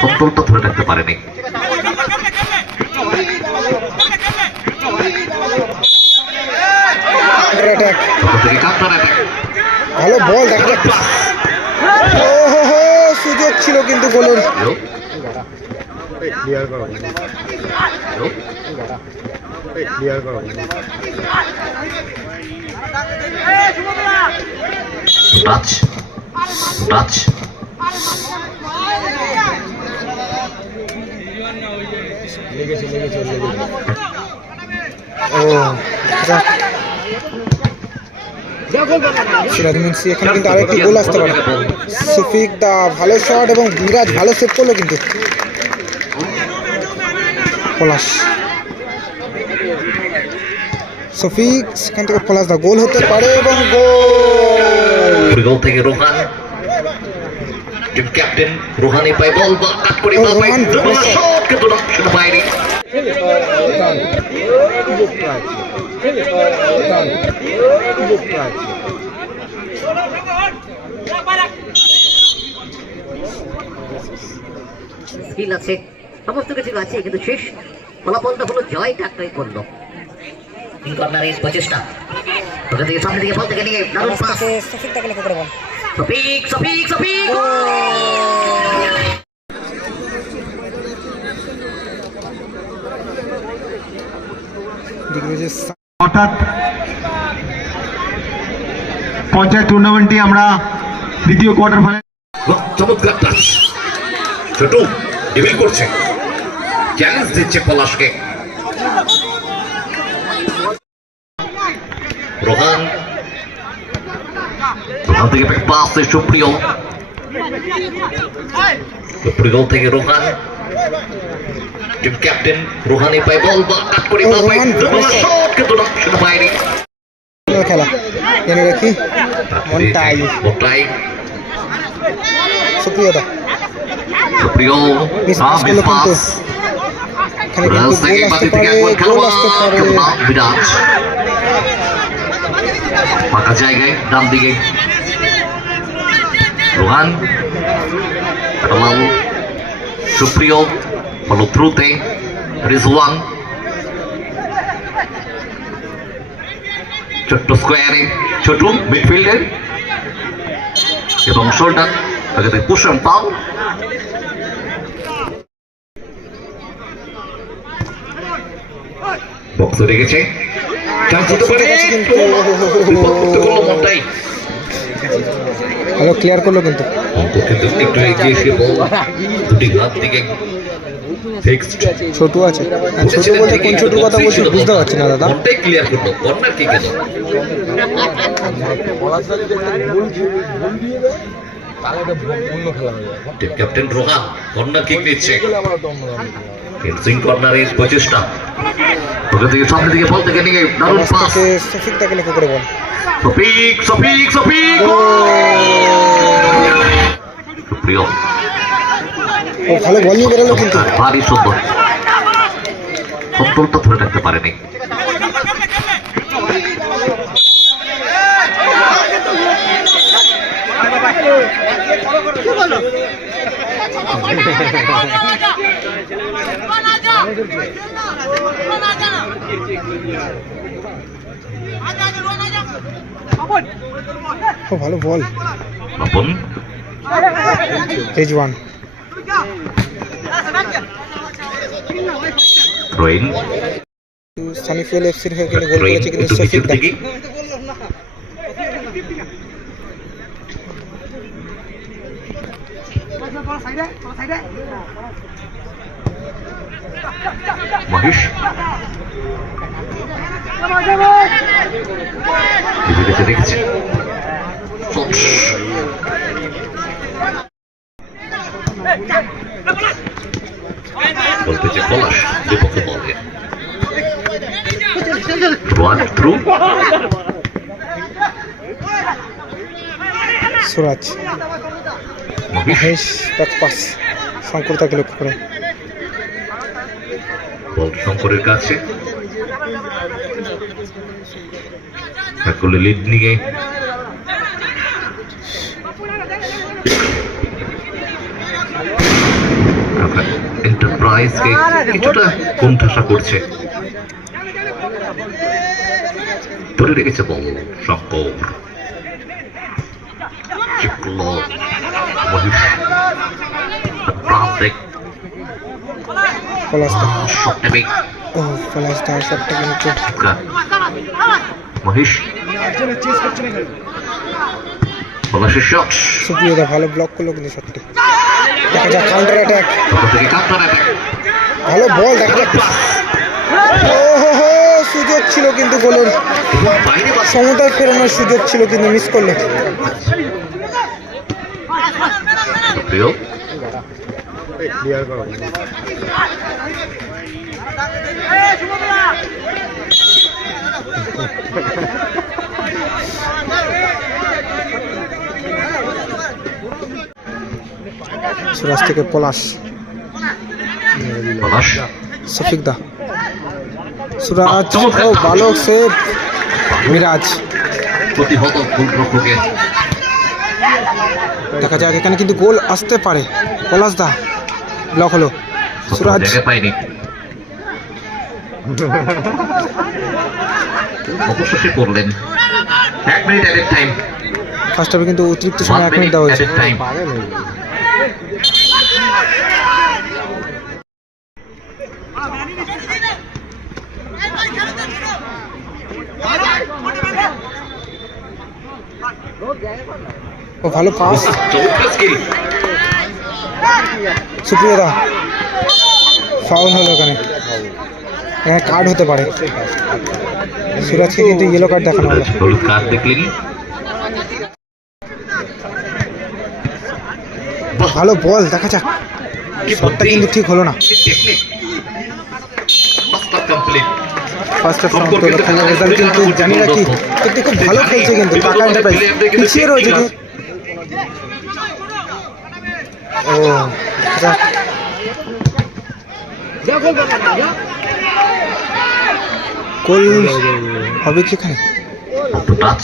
কন্ট্রোলটা ধরে রাখতে পারেনি। ভালো বল দেখা সুযোগ ছিল কিন্তু গোলের। টাচ টাচ লেগেছে লেগেছে ও সিরাজ মুন্সি এখানে কিন্তু আরেকটি গোল আসতে পারে। সুফিক দা ভালো শট এবং মিরাজ ভালো সেভ করল কিন্তু। পলাশ। সফিক সেখান থেকে পলাশ দা গোল হতে পারে এবং গোল। গোল থেকে রোহান। টিম ক্যাপ্টেন রোহানি পাই বল বা কাট করে বল রোহান শট কিন্তু বাইরে। স্কিল আছে সমস্ত কিছু আছে কিন্তু শেষ ফলাফলটা হলো জয় টাকাই করল তিন কর্নারের প্রচেষ্টা সামনে দিকে বল থেকে নিয়ে দারুণ পাস অর্থাৎ পঞ্চায়েত টুর্নামেন্টটি আমরা দ্বিতীয় কোয়ার্টার ফাইনাল চমৎকার টাচ ছোট ডেবিল করছে। চ্যালেঞ্জ দিচ্ছে পলাশকে? রোহান রোহান থেকে পাস সুপ্রিয়। সুপ্রিয় থেকে রোহান। টিম ক্যাপ্টেন রোহানি পাই বল বা কাট করে বল পাই। শট কিন্তু শুধু বাইরে খেলা। জেনে রাখি মনটাই। মনটাই। সুপ্রিয় মিস হ্যাঁ, মিস পাস এখানে কিন্তু গোল আসতে পারে গোল আসতে পারে। বিরাজ। ফাঁকা জায়গায়, ডান দিকে। রোহান সুপ্রিয় ফলো থ্রুতে রিজওয়ান। ছোট্ট স্কোয়ারে ছোট মিডফিল্ডের। এবং শোল্ডার আগে পুষণ পাও। বক্সে রেখেছে। ভালো ক্লিয়ার করল কিন্তু অঙ্ক কিন্তু। একটু এগিয়ে এসে বল দুটি হাত দিকে ফিক্সড ছোটু আছে। আর ছোটু বলতে কোন ছোটুর কথা বলছি বুঝতে পারছি না দাদা। ক্লিয়ার করল কর্নার কি হয়ে যাবে। ক্যাপ্টেন রোহান কর্নার কিক নিচ্ছে বলে রকম কর্নারের প্রচেষ্টা ওখান থেকে সামনে দিকে বল থেকে নিয়ে দারুণ পাস সফিক দাকে লক্ষ্য করে বল সফিক সফিক সফিক সুপ্রিয় ও ভালো বল নিয়ে বেরোলো কিন্তু ভারী সুন্দর কন্ট্রোলটা ধরে রাখতে পারেনি ও ভালো বল। আপন রেজওয়ান থ্রোইন সানিফুল এফসির হয়ে গোল করেছে কিন্তু দা থেকে মহেশ। দেখছে। বলতেছে পলাশ বলে Rohan through Suraj. Mahesh. Back pass Shankar তাকে লক্ষ্য করে বল শঙ্করের কাছে। করলে লিড নিয়ে। প্রাইজকে কিছুটা কোণঠাসা করছে। ধরে রেখেছে বল শঙ্কর। ভালো ব্লক করল কিন্তু শটটি দেখা যাক কাউন্টার অ্যাটাক কাউন্টার অ্যাটাক ভালো বল দেখা যাক। সুযোগ ছিল কিন্তু গোলের। বা ফেরানোর সুযোগ ছিল কিন্তু মিস করল। ক্লিয়ার করো। সুরাজ থেকে পলাশ। পলাশ? সফিক দা। সুরাজ ও ভালো সেভ মিরাজ। প্রতিহত দেখা যাক এখানে কিন্তু গোল আসতে পারে। পলাশ দা। ব্লক হলো। সুরাজ। অবশেষে করলেন। এক মিনিট অ্যাডেড টাইম ফার্স্ট হাফে কিন্তু অতিরিক্ত সময় এক মিনিট দেওয়া হয়েছে। ও ভালো পাস চমৎকার স্কিল সুপ্রিয় ফাউল হলো এখানে। এখানে কার্ড হতে পারে। সুরাজকে কিন্তু ইয়েলো কার্ড দেখানো হলো। হলুদ কার্ড দেখলেন ভালো বল দেখা যাক। শটটা কিন্তু ঠিক হলো না। ফার্স্ট রেজাল্ট কিন্তু জানি না কি। খুব ভালো খেলছে কিন্তু। টাকা পিছিয়ে রয়েছে কিন্তু ও গোল হবে কি এখানে? Touch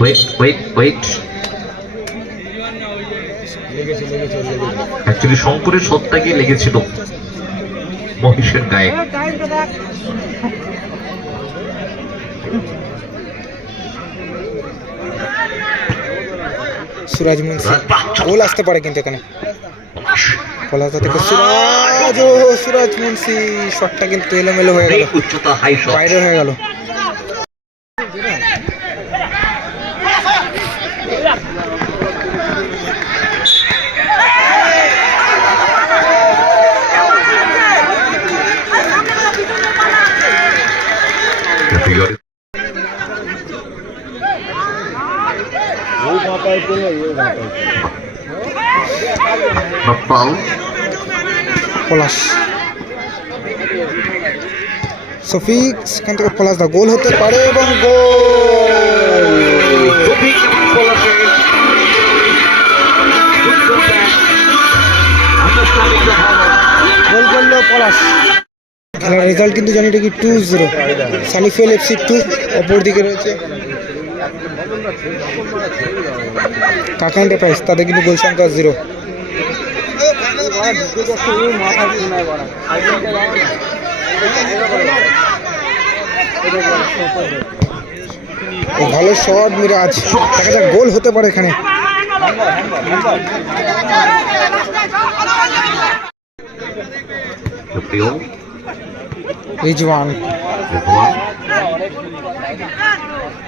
wait wait wait actually শঙ্করের শটটা গিয়ে লেগেছিল মহিষের গায়ে। সুরাজ মুন্সি। গোল আসতে পারে কিন্তু এখানে। পলাশা থেকে সুরাজ, ও সুরাজ মুন্সি। শটটা কিন্তু এলোমেলো হয়ে গেল। বাইরে হয়ে গেল। পলাশ। সফিক সেখান থেকে পলাশ দা গোল হতে পারে এবং গোল। গোল করল পলাশ। খেলার রেজাল্ট কিন্তু জানি এটা কি টু জিরো সানিফেল এফসি টু অপর দিকে রয়েছে। কাকা এন্টারপ্রাইজ তাদের কিন্তু গোল সংখ্যা জিরো ভালো শট মিরাজ দেখা যাক গোল হতে পারে এখানে। রিজওয়ান।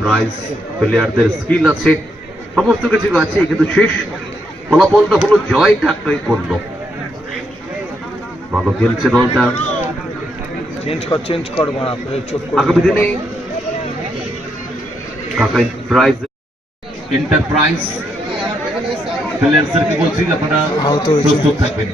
প্রাইজ প্লেয়ারদের স্কিল আছে সমস্ত কিছু আছে কিন্তু শেষ ফলাফলটা হলো জয় টাকটাই করল ভালো খেলছে দলটা। চেঞ্জ কর চেঞ্জ কর বাড়া আগামী দিনে কাকা এন্টারপ্রাইজ বলছি আপনারা প্রস্তুত থাকবেন।